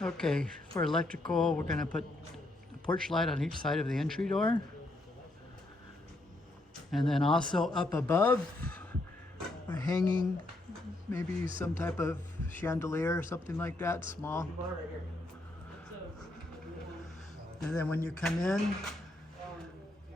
Okay, for electrical, we're going to put a porch light on each side of the entry door. And then also up above, we're hanging maybe some type of chandelier or something like that, small. And then when you come in,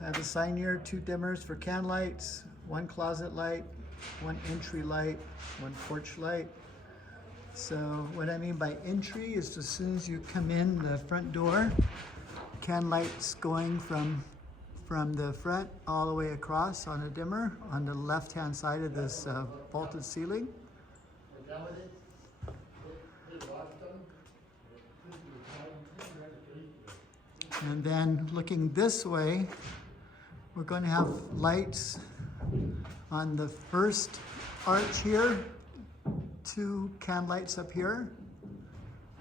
I have a sign here, 2 dimmers for can lights, 1 closet light, 1 entry light, 1 porch light. So what I mean by entry is as soon as you come in the front door, can lights going from the front all the way across on a dimmer on the left-hand side of this vaulted ceiling. And then looking this way, we're going to have lights on the first arch here, 2 can lights up here,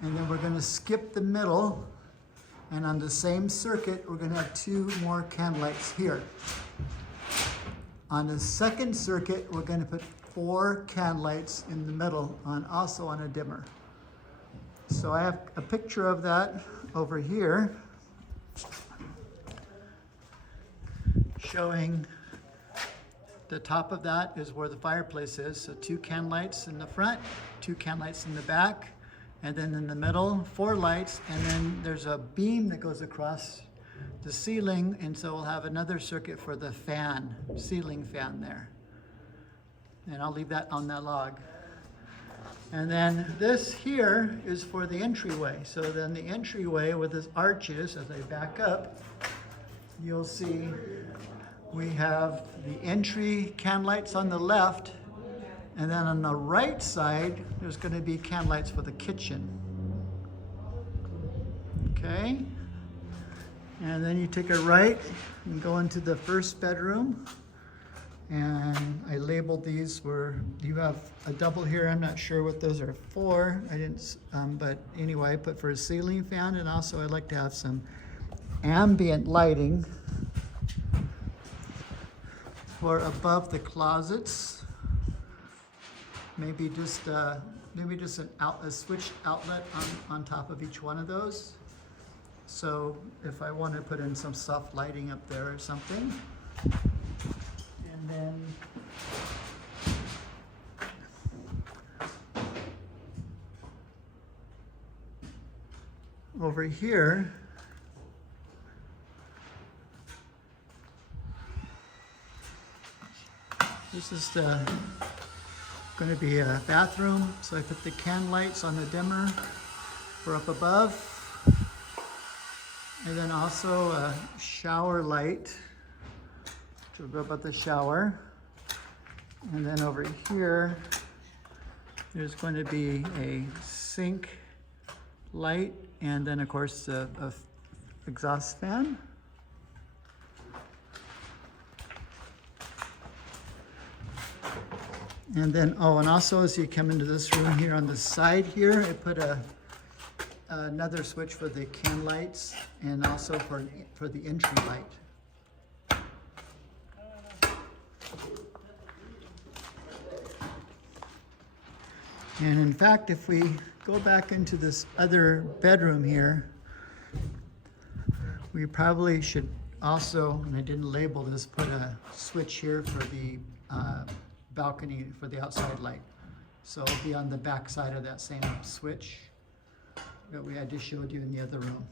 and then we're going to skip the middle, and on the same circuit we're going to have 2 more can lights here. On the second circuit we're going to put 4 can lights in the middle, also on a dimmer. So I have a picture of that over here showing the top of that is where the fireplace is. So 2 can lights in the front, 2 can lights in the back, and then in the middle, 4 lights, and then there's a beam that goes across the ceiling, and so we'll have another circuit for the fan, ceiling fan there. And I'll leave that on that log. And then this here is for the entryway. So then the entryway with its arches, as I back up, you'll see we have the entry can lights on the left, and then on the right side, there's going to be can lights for the kitchen. Okay? And then you take a right and go into the first bedroom. And I labeled these where you have a double here. I'm not sure what those are for. I didn't, but anyway, I put for a ceiling fan, and also I'd like to have some ambient lighting for above the closets. Maybe just a switched outlet on top of each one of those. So if I want to put in some soft lighting up there or something. And then over here, this is going to be a bathroom. So I put the can lights on the dimmer for up above. And then also a shower light to go above the shower. And then over here, there's going to be a sink light, and then of course a exhaust fan. And then, and also as you come into this room here on the side here, I put another switch for the can lights, and also for the entry light. And in fact, if we go back into this other bedroom here, we probably should also, and I didn't label this, put a switch here for the balcony for the outside light. So it'll be on the back side of that same switch that I just showed you in the other room.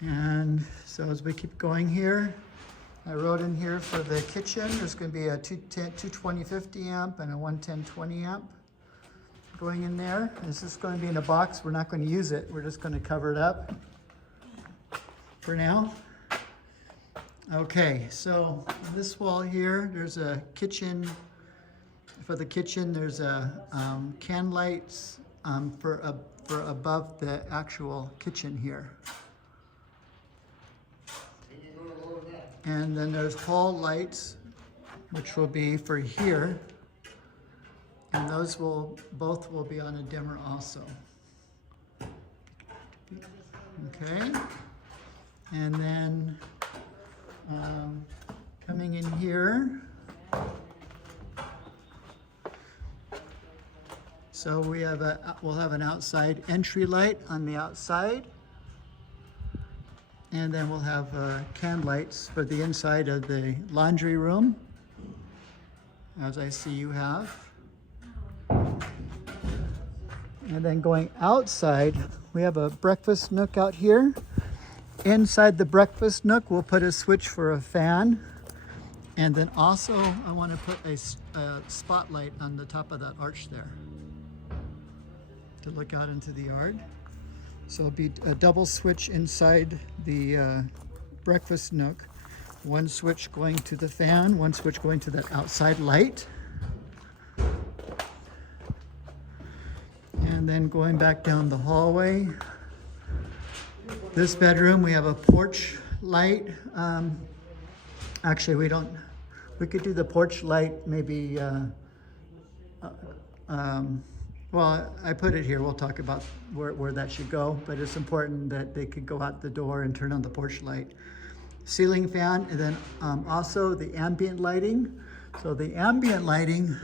And so as we keep going here, I wrote in here for the kitchen, there's going to be a 220 50 amp and a 110 20 amp going in there. This is going to be in a box. We're not going to use it. We're just going to cover it up for now. Okay, so on this wall here, there's a kitchen. For the kitchen, there's a can lights for above the actual kitchen here. And then there's hall lights, which will be for here. And those both will be on a dimmer also. Okay. And then coming in So we'll have an outside entry light on the outside. And then we'll have can lights for the inside of the laundry room, as I see you have. And then going outside, we have a breakfast nook out here. Inside the breakfast nook, we'll put a switch for a fan. And then also, I want to put a spotlight on the top of that arch there to look out into the yard. So it'll be a double switch inside the breakfast nook. One switch going to the fan, one switch going to that outside light. And then going back down the hallway. This bedroom, we have a porch light. Actually, we could do the porch light maybe, well, I put it here. We'll talk about where that should go, but it's important that they could go out the door and turn on the porch light. Ceiling fan, and then also the ambient lighting. So the ambient lighting,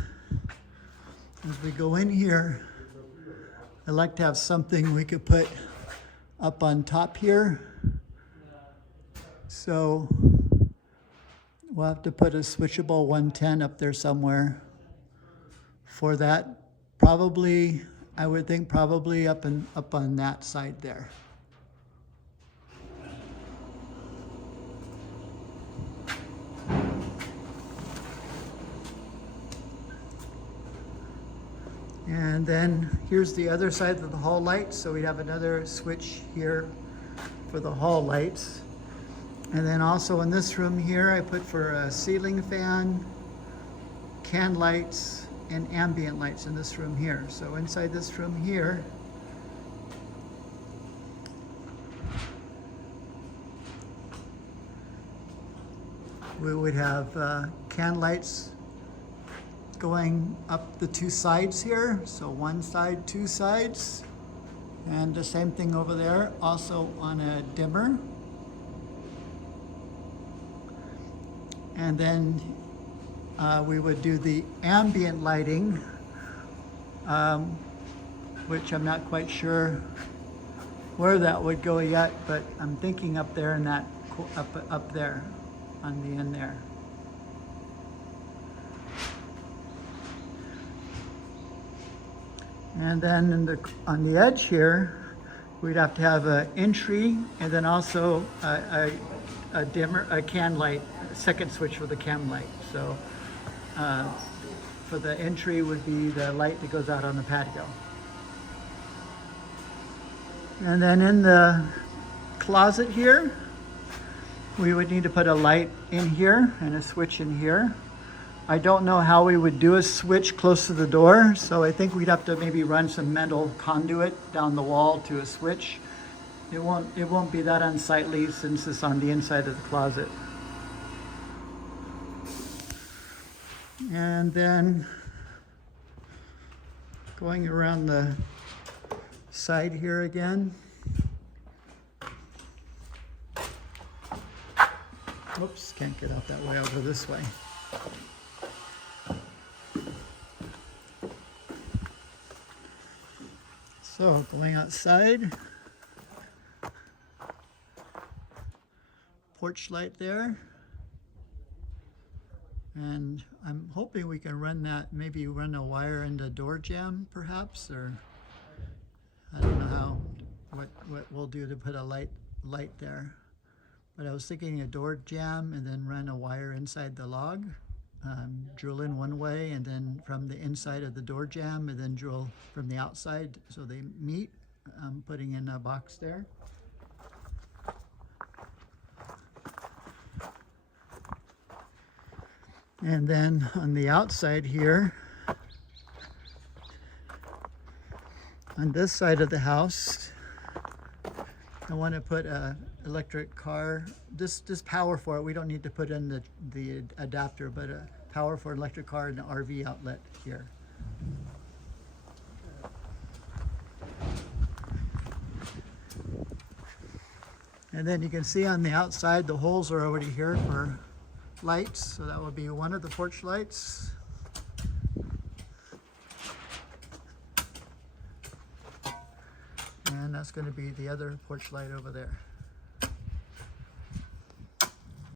as we go in here, I like to have something we could put up on top here. So we'll have to put a switchable 110 up there somewhere for that. Probably, I would think probably up on that side there. And then here's the other side of the hall lights. So we have another switch here for the hall lights. And then also in this room here, I put for a ceiling fan, can lights, and ambient lights in this room here. So inside this room here, we would have can lights going up the two sides here. So one side, two sides, and the same thing over there, also on a dimmer. And then we would do the ambient lighting, which I'm not quite sure where that would go yet, but I'm thinking up there in that, up there on the end there. And then on the edge here, we'd have to have an entry and then also a dimmer, a can light, a second switch for the can light. So for the entry would be the light that goes out on the patio. And then in the closet here, we would need to put a light in here and a switch in here. I don't know how we would do a switch close to the door, so I think we'd have to maybe run some metal conduit down the wall to a switch. It won't be that unsightly since it's on the inside of the closet. And then going around the side here again. Oops, can't get out that way, I'll go this way. So going outside, porch light there. And I'm hoping we can run that, maybe run a wire into door jamb perhaps, or I don't know what we'll do to put a light there. But I was thinking a door jamb and then run a wire inside the log, drill in one way and then from the inside of the door jamb and then drill from the outside so they meet, putting in a box there. And then on the outside here, on this side of the house, I want to put a electric car, just power for it. We don't need to put in the adapter, but a power for electric car and an RV outlet here. And then you can see on the outside, the holes are already here for lights. So that would be one of the porch lights. that's going to be the other porch light over there.